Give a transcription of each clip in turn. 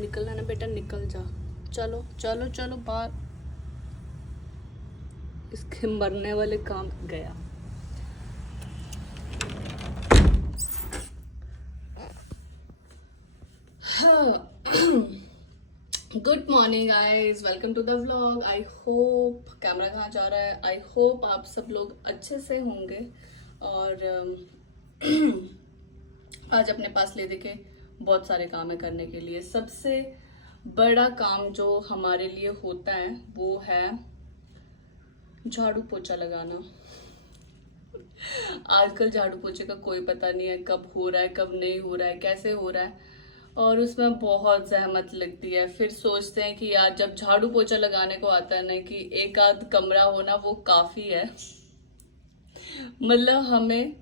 निकलना ना बेटा, निकल जा। चलो चलो चलो बाहर। इसके मरने वाले काम गया। Good morning guys, welcome to the vlog. I hope, camera कहाँ जा रहा है, आई होप आप सब लोग अच्छे से होंगे। और आज अपने पास ले देखे बहुत सारे काम है करने के लिए। सबसे बड़ा काम जो हमारे लिए होता है वो है झाड़ू पोछा लगाना। आजकल झाड़ू पोछे का कोई पता नहीं है कब हो रहा है, कब नहीं हो रहा है, कैसे हो रहा है, और उसमें बहुत जहमत लगती है। फिर सोचते हैं कि यार जब झाड़ू पोछा लगाने को आता है ना, कि एक आध कमरा होना वो काफी है। मतलब हमें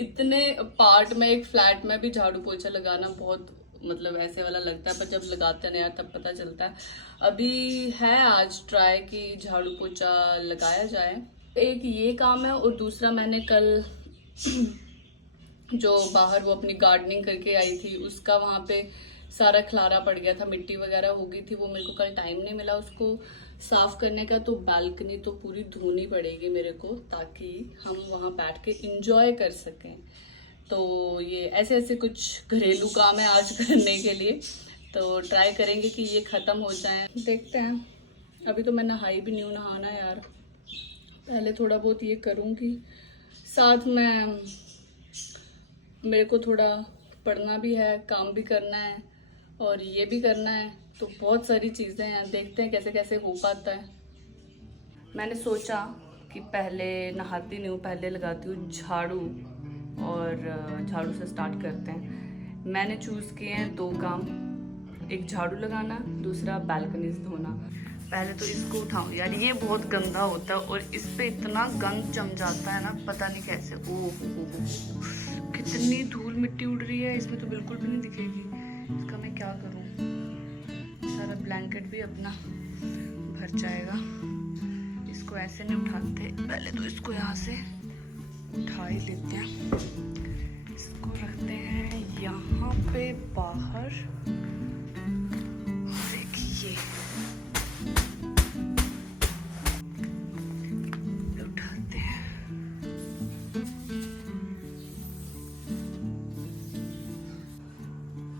इतने पार्ट में, एक फ्लैट में भी झाड़ू पोछा लगाना बहुत मतलब ऐसे वाला लगता है, पर जब लगाते हैं ना यार तब पता चलता है। अभी है आज ट्राई कि झाड़ू पोछा लगाया जाए। एक ये काम है, और दूसरा मैंने कल जो बाहर वो अपनी गार्डनिंग करके आई थी, उसका वहाँ पे सारा खलारा पड़ गया था, मिट्टी वगैरह हो गई थी। वो मेरे को कल टाइम नहीं मिला उसको साफ करने का, तो बालकनी तो पूरी धोनी पड़ेगी मेरे को, ताकि हम वहाँ बैठ के इंजॉय कर सकें। तो ये ऐसे ऐसे कुछ घरेलू काम है आज करने के लिए, तो ट्राई करेंगे कि ये ख़त्म हो जाए। देखते हैं। अभी तो मैं नहाई भी नहीं हूँ, नहाना यार पहले थोड़ा बहुत ये करूँगी। साथ में मेरे को थोड़ा पढ़ना भी है, काम भी करना है, और ये भी करना है। तो बहुत सारी चीज़ें हैं, देखते हैं कैसे कैसे हो पाता है। मैंने सोचा कि पहले नहाती नहीं हूँ, पहले लगाती हूँ झाड़ू, और झाड़ू से स्टार्ट करते हैं। मैंने चूज़ किए हैं दो काम, एक झाड़ू लगाना, दूसरा बालकनीज धोना। पहले तो इसको उठाऊं यार, ये बहुत गंदा होता है और इस पे इतना गंद जम जाता है ना, पता नहीं कैसे। ओह कितनी धूल मिट्टी उड़ रही है, इसमें तो बिल्कुल भी नहीं दिखेगी। इसका मैं क्या करूं, सारा ब्लैंकेट भी अपना भर जाएगा। इसको ऐसे नहीं उठाते, पहले तो इसको यहाँ से उठा ही लेते हैं। इसको रखते हैं यहाँ पे बाहर। देखिए उठाते हैं।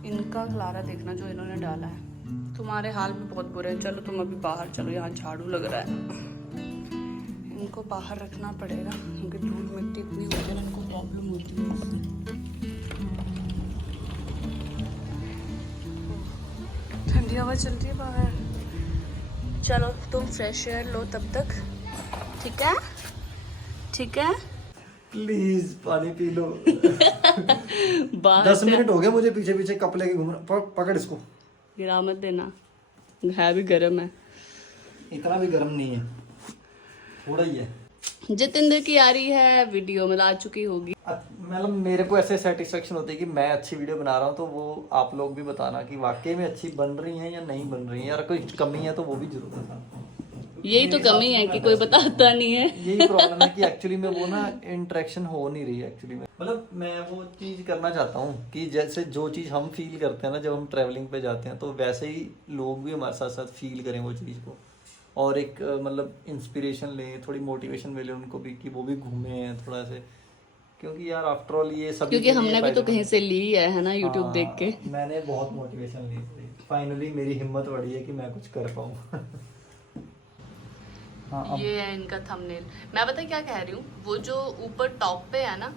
इनका खलारा देखना जो इन्होंने डाला है, तुम्हारे हाल भी बहुत बुरे हैं। चलो तुम अभी बाहर चलो, यहाँ झाड़ू लग रहा है। इनको बाहर रखना पड़ेगा क्योंकि धूल मिट्टी इतनी होती है ना, इनको प्रॉब्लम होती है इससे। ठंडी हवा चल रही है बाहर। चलो तुम फ्रेश एयर लो तब तक, ठीक है? ठीक है, प्लीज पानी पी लो। बाहर 10 मिनट हो गए मुझे पीछे पीछे कप लेके घूम रहा। पकड़ इसको। गिरा मत देना, है भी गर्म है। इतना भी गर्म नहीं है, थोड़ा ही है। जितेंद्र की आ रही है वीडियो में आ चुकी होगी। मतलब मेरे को ऐसे सेटिस्फेक्शन होती है कि मैं अच्छी वीडियो बना रहा हूँ, तो वो आप लोग भी बताना कि वाकई में अच्छी बन रही हैं या नहीं बन रही हैं, यार कोई कमी है तो वो भी जरूर बताना। यही तो कमी है कि कोई बताता नहीं है। यही प्रॉब्लम है कि एक्चुअली में वो ना इंटरेक्शन हो नहीं रही एक्चुअली में। मतलब मैं वो चीज़ करना चाहता हूँ कि जैसे जो चीज़ हम फील करते हैं ना जब हम ट्रैवलिंग पे जाते हैं, तो वैसे ही लोग भी हमारे साथ साथ फील करें वो चीज़ को, और एक मतलब इंस्पिरेशन लें, थोड़ी मोटिवेशन मिले उनको भी कि वो भी घूमे हैं थोड़ा से। क्योंकि यार आफ्टर ऑल ये सब, क्योंकि हमने भी तो कहीं से ली है ना, यूट्यूब देख के। मैंने बहुत मोटिवेशन ली थी। फाइनली मेरी हिम्मत बढ़ी है कि मैं कुछ कर पाऊँ। हाँ, ये है इनका थंबनेल। मैं पता क्या कह रही हूँ, वो जो ऊपर टॉप पे है ना,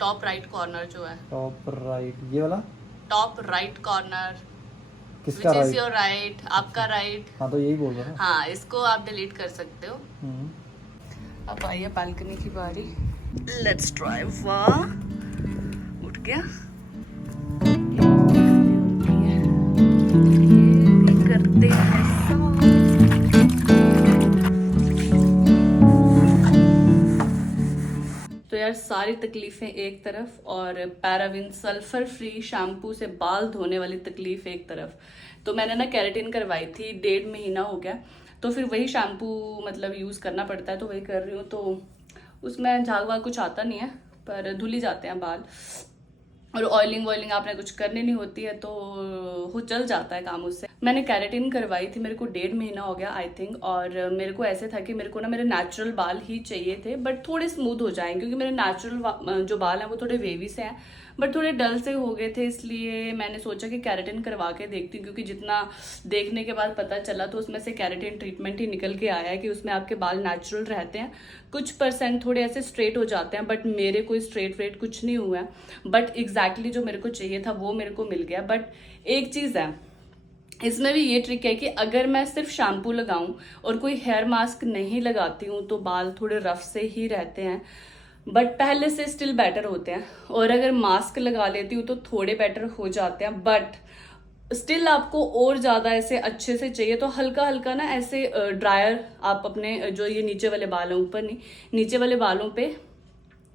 टॉप राइट कॉर्नर जो है, टॉप राइट ये वाला, टॉप राइट कॉर्नर, किसका which is right? Your right, आपका राइट। हाँ तो यही बोल रहा हूँ। हाँ, इसको आप डिलीट कर सकते हो। अब आइए बालकनी की बारी। Let's try. वाह, उठ गया। ये भी करते हैं साफ। तो यार सारी तकलीफें एक तरफ, और पैराविन सल्फर फ्री शैम्पू से बाल धोने वाली तकलीफ एक तरफ। तो मैंने ना केराटिन करवाई थी, 1.5 महीना हो गया, तो फिर वही शैम्पू मतलब यूज़ करना पड़ता है, तो वही कर रही हूँ। तो उसमें झाग वाग कुछ आता नहीं है, पर धुल ही जाते हैं बाल। और ऑयलिंग वॉयलिंग आपने कुछ करनी नहीं होती है तो हो चल जाता है काम उससे। मैंने कैरेटिन करवाई थी, मेरे को 1.5 महीना हो गया आई थिंक, और मेरे को ऐसे था कि मेरे को ना मेरे नेचुरल बाल ही चाहिए थे, बट थोड़े स्मूथ हो जाएं, क्योंकि मेरे नेचुरल जो बाल हैं वो थोड़े वेवी से हैं, बट थोड़े डल से हो गए थे। इसलिए मैंने सोचा कि कैरेटिन करवा के देखती हूँ, क्योंकि जितना देखने के बाद पता चला तो उसमें से कैरेटिन ट्रीटमेंट ही निकल के आया है कि उसमें आपके बाल नेचुरल रहते हैं, कुछ % थोड़े ऐसे स्ट्रेट हो जाते हैं, बट मेरे कोई स्ट्रेट वेट कुछ नहीं हुआ है। बट एग्जैक्टली जो मेरे को चाहिए था वो मेरे को मिल गया। बट एक चीज़ है, इसमें भी ये ट्रिक है कि अगर मैं सिर्फ शैम्पू लगाऊं और कोई हेयर मास्क नहीं लगाती हूँ तो बाल थोड़े रफ से ही रहते हैं, बट पहले से स्टिल बेटर होते हैं। और अगर मास्क लगा लेती हूँ तो थोड़े बेटर हो जाते हैं, बट स्टिल आपको और ज़्यादा ऐसे अच्छे से चाहिए तो हल्का हल्का ना ऐसे ड्रायर आप अपने जो ये नीचे वाले बाल हैं, ऊपर नहीं, नीचे वाले बालों पे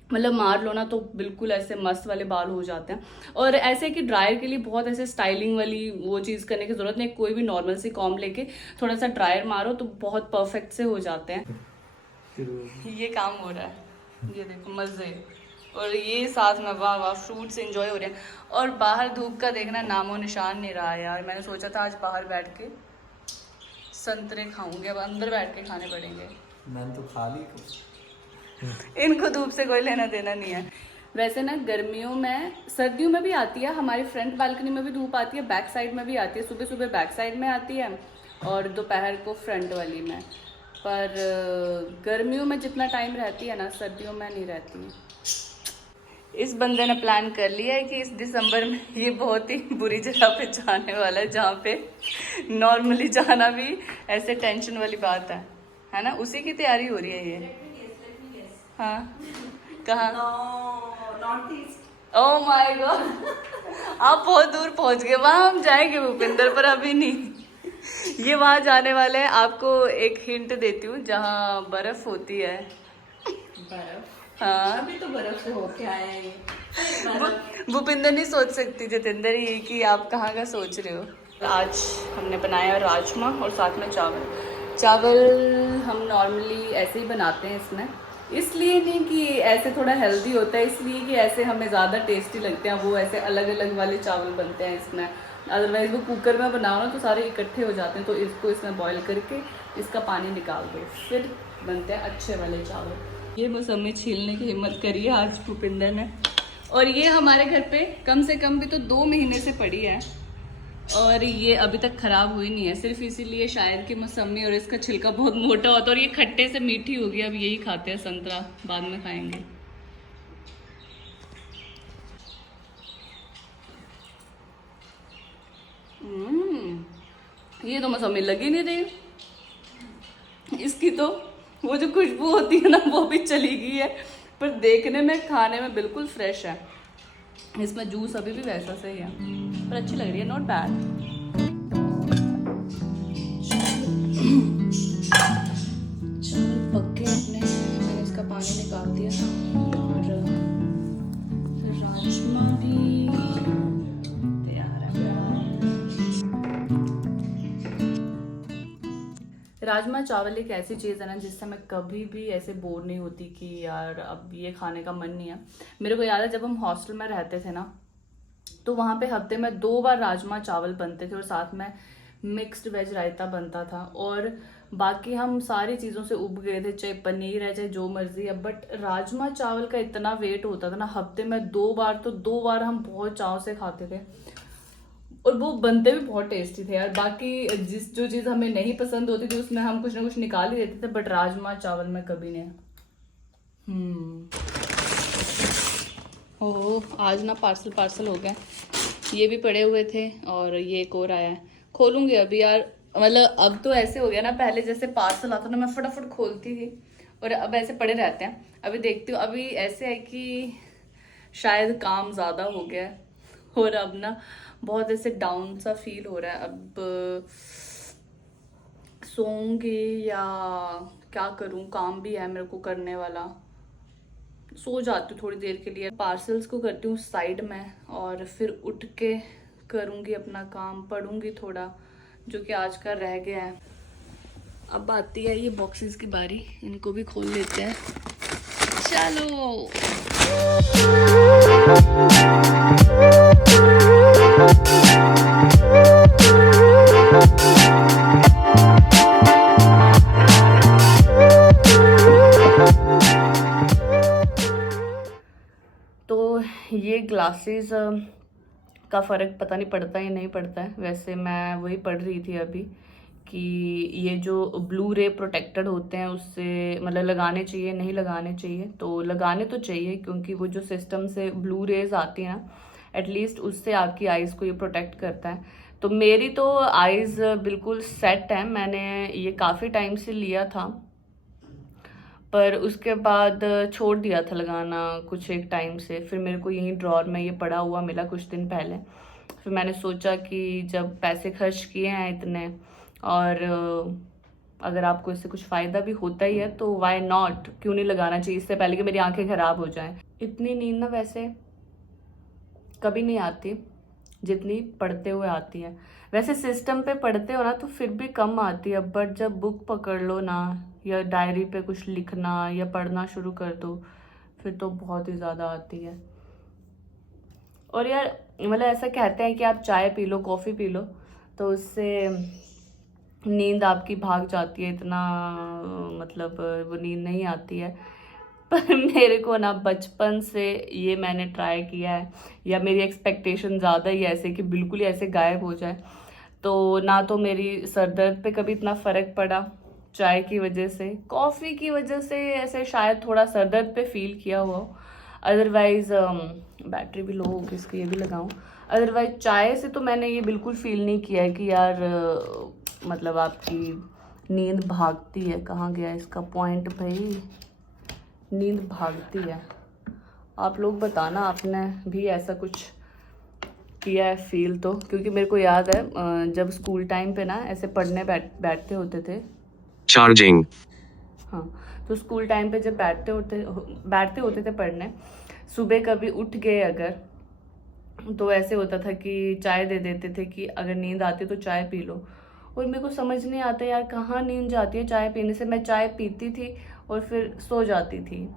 मतलब मार लो ना तो बिल्कुल ऐसे मस्त वाले बाल हो जाते हैं। और ऐसे कि ड्रायर के लिए बहुत ऐसे स्टाइलिंग वाली वो चीज़ करने की ज़रूरत नहीं, कोई भी नॉर्मल सी कॉम्ब लेके थोड़ा सा ड्रायर मारो तो बहुत परफेक्ट से हो जाते हैं। ये काम हो रहा है, ये देखो मज़े, और ये साथ में वाह वाह फ्रूट्स एंजॉय हो रहे हैं। और बाहर धूप का देखना नामो निशान नहीं रहा यार। मैंने सोचा था आज बाहर बैठ के संतरे खाऊंगे, अब अंदर बैठ के खाने पड़ेंगे। मैंने तो खा ली कुछ। इनको धूप से कोई लेना देना नहीं है। वैसे ना गर्मियों में, सर्दियों में भी आती है, हमारी फ्रंट बालकनी में भी धूप आती है, बैक साइड में भी आती है, सुबह सुबह बैक साइड में आती है और दोपहर को फ्रंट वाली में। पर गर्मियों में जितना टाइम रहती है ना, सर्दियों में नहीं रहती। इस बंदे ने प्लान कर लिया है कि इस दिसंबर में ये बहुत ही बुरी जगह पे जाने वाला है, जहाँ पे नॉर्मली जाना भी ऐसे टेंशन वाली बात है ना। उसी की तैयारी हो रही है ये। हाँ, कहाँ? North east. Oh my God, आप बहुत दूर पहुंच गए। वहाँ हम जाएंगे भूपिंदर, पर अभी नहीं। ये वहाँ जाने वाले हैं। आपको एक हिंट देती हूँ, जहाँ बर्फ होती है। बर्फ? हाँ, अभी तो बर्फ से होके आए हैं ये। भूपिंदर नहीं सोच सकती जितेंद्र ये कि आप कहाँ का सोच रहे हो। आज हमने बनाया राजमा और साथ में चावल हम नॉर्मली ऐसे ही बनाते हैं इसमें, इसलिए नहीं कि ऐसे थोड़ा हेल्दी होता है, इसलिए कि ऐसे हमें ज़्यादा टेस्टी लगते हैं। वो ऐसे अलग अलग वाले चावल बनते हैं इसमें, अदरवाइज़ वो कुकर में बनाओ ना तो सारे इकट्ठे हो जाते हैं। तो इसको इसमें बॉईल करके इसका पानी निकाल दो, फिर बनते हैं अच्छे वाले चावल। ये मौसमी छीलने की हिम्मत करी है आज भूपिंदर ने। और ये हमारे घर पे कम से कम भी तो 2 महीने से पड़ी है और ये अभी तक खराब हुई नहीं है, सिर्फ इसीलिए शायद कि मौसमी और इसका छिलका बहुत मोटा होता है और ये खट्टे से मीठी होगी। अब यही खाते हैं, संतरा बाद में खाएंगे। ये तो मौसमी लग ही नहीं रही। इसकी तो वो जो खुशबू होती है ना वो भी चली गई है, पर देखने में खाने में बिल्कुल फ्रेश है। इसमें जूस अभी भी वैसा सही है, पर अच्छी लग रही है, नॉट बैड। चावल पक गए अपने, मैंने इसका पानी निकाल दिया और राजमा भी तैयार है। राजमा चावल एक ऐसी चीज़ है ना जिससे मैं कभी भी ऐसे बोर नहीं होती कि यार अब ये खाने का मन नहीं है। मेरे को याद है जब हम हॉस्टल में रहते थे ना, तो वहाँ पे हफ्ते में 2 बार राजमा चावल बनते थे और साथ में मिक्स्ड वेज रायता बनता था। और बाकी हम सारी चीज़ों से उब गए थे, चाहे पनीर है चाहे जो मर्जी है, बट राजमा चावल का इतना वेट होता था ना, हफ्ते में 2 बार, तो 2 बार हम बहुत चाव से खाते थे और वो बनते भी बहुत टेस्टी थे यार। बाकी जो चीज़ हमें नहीं पसंद होती थी उसमें हम कुछ ना कुछ निकाल ही देते थे, बट राजमा चावल में कभी नहीं। ओह, आज ना पार्सल हो गया। ये भी पड़े हुए थे और ये एक और आया है, खोलूंगी अभी यार। मतलब अब तो ऐसे हो गया ना, पहले जैसे पार्सल आता ना मैं फटाफट खोलती थी और अब ऐसे पड़े रहते हैं। अभी देखती हूँ, अभी ऐसे है कि शायद काम ज़्यादा हो गया है और अब ना बहुत ऐसे डाउन सा फील हो रहा है। अब सोऊंगी या क्या करूँ, काम भी है मेरे को करने वाला। सो जाती हूँ थोड़ी देर के लिए, पार्सल्स को करती हूँ साइड में और फिर उठ के करूँगी अपना काम, पढ़ूंगी थोड़ा जो कि आज का रह गया है। अब आती है ये बॉक्सेस की बारी, इनको भी खोल लेते हैं। चलो तो ये ग्लासेस का फ़र्क पता नहीं पड़ता या नहीं पड़ता है। वैसे मैं वही पढ़ रही थी अभी कि ये जो ब्लू रे प्रोटेक्टेड होते हैं उससे मतलब लगाने चाहिए नहीं लगाने चाहिए, तो लगाने तो चाहिए क्योंकि वो जो सिस्टम से ब्लू रेज आती हैं ना एटलीस्ट उससे आपकी आइज़ को ये प्रोटेक्ट करता है। तो मेरी तो आइज़ बिल्कुल सेट है, मैंने ये काफ़ी टाइम से लिया था पर उसके बाद छोड़ दिया था लगाना कुछ एक टाइम से। फिर मेरे को यहीं ड्रॉर में ये पड़ा हुआ मिला कुछ दिन पहले। फिर मैंने सोचा कि जब पैसे खर्च किए हैं इतने और अगर आपको इससे कुछ फ़ायदा भी होता ही है तो वाई नॉट, क्यों नहीं लगाना चाहिए इससे पहले कि मेरी आंखें ख़राब हो जाएं। इतनी नींद ना वैसे कभी नहीं आती जितनी पढ़ते हुए आती है। वैसे सिस्टम पे पढ़ते हो ना तो फिर भी कम आती है, बट जब बुक पकड़ लो ना या डायरी पे कुछ लिखना या पढ़ना शुरू कर दो फिर तो बहुत ही ज़्यादा आती है। और यार मतलब ऐसा कहते हैं कि आप चाय P low coffee P low तो उससे नींद आपकी भाग जाती है, इतना मतलब वो नींद नहीं आती है। पर मेरे को ना बचपन से ये मैंने ट्राई किया है या मेरी एक्सपेक्टेशन ज़्यादा ही ऐसे कि बिल्कुल ही ऐसे गायब हो जाए, तो ना तो मेरी सर दर्द पे कभी इतना फ़र्क पड़ा चाय की वजह से, कॉफ़ी की वजह से ऐसे शायद थोड़ा सर दर्द पे फील किया हुआ हो, अदरवाइज़ बैटरी भी लो होगी इसकी ये भी लगाऊं, अदरवाइज चाय से तो मैंने ये बिल्कुल फील नहीं किया है कि यार मतलब आपकी नींद भागती है। कहाँ गया इसका पॉइंट भाई, नींद भागती है। आप लोग बताना आपने भी ऐसा कुछ किया है फील तो, क्योंकि मेरे को याद है जब स्कूल टाइम पे ना ऐसे पढ़ने बैठते होते थे चार्जिंग। हाँ, तो स्कूल टाइम पे जब बैठते होते थे पढ़ने, सुबह कभी उठ गए अगर तो ऐसे होता था कि चाय दे देते थे कि अगर नींद आती तो चाय पी लो। और मेरे को समझ नहीं आता यार कहाँ नींद जाती है चाय पीने से। मैं चाय पीती थी और फिर सो जाती थी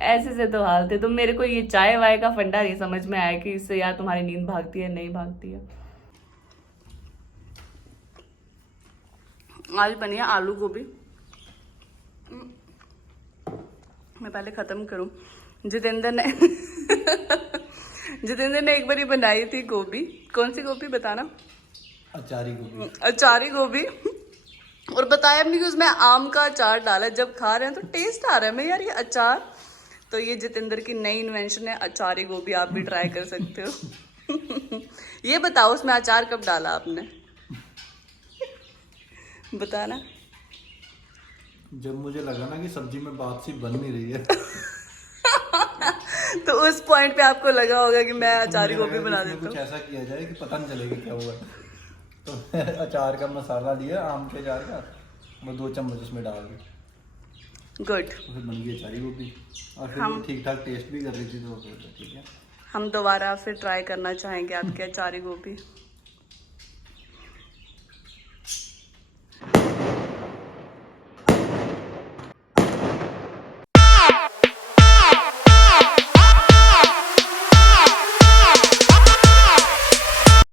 ऐसे से तो हाल थे। तो मेरे को ये चाय वाय का फंडा नहीं समझ में आया कि इससे यार तुम्हारी नींद भागती है नहीं भागती है। आज बनी है आलू गोभी, मैं पहले ख़त्म करूं। जितेंद्र ने एक बारी बनाई थी गोभी, कौन सी गोभी बताना? अचारी गोभी और बताया नहीं कि उसमें आम का अचार डाला। जब खा रहे हैं तो टेस्ट आ रहा है मैं यार ये अचार। तो ये जितेंद्र की नई इन्वेंशन है अचारी गोभी, आप भी ट्राई कर सकते हो ये बताओ उसमें अचार कब डाला आपने बताना। जब मुझे लगा ना कि सब्जी में बात सी बन नहीं रही है तो उस पॉइंट पे आपको लगा होगा कि मैं अचारी गोभी बना देता हूँ। कुछ ऐसा किया जाए कि पता नहीं चलेगा क्या हुआ। तो अचार का मसाला लिया, आम के अचार का, वो 2 चम्मच उसमें डाल दी, गुड। तो फिर बन गई अचारी गोभी और फिर वो ठीक ठाक टेस्ट भी कर रही थी तो ठीक है। हम दोबारा फिर ट्राई करना चाहेंगे आपके अचारी गोभी।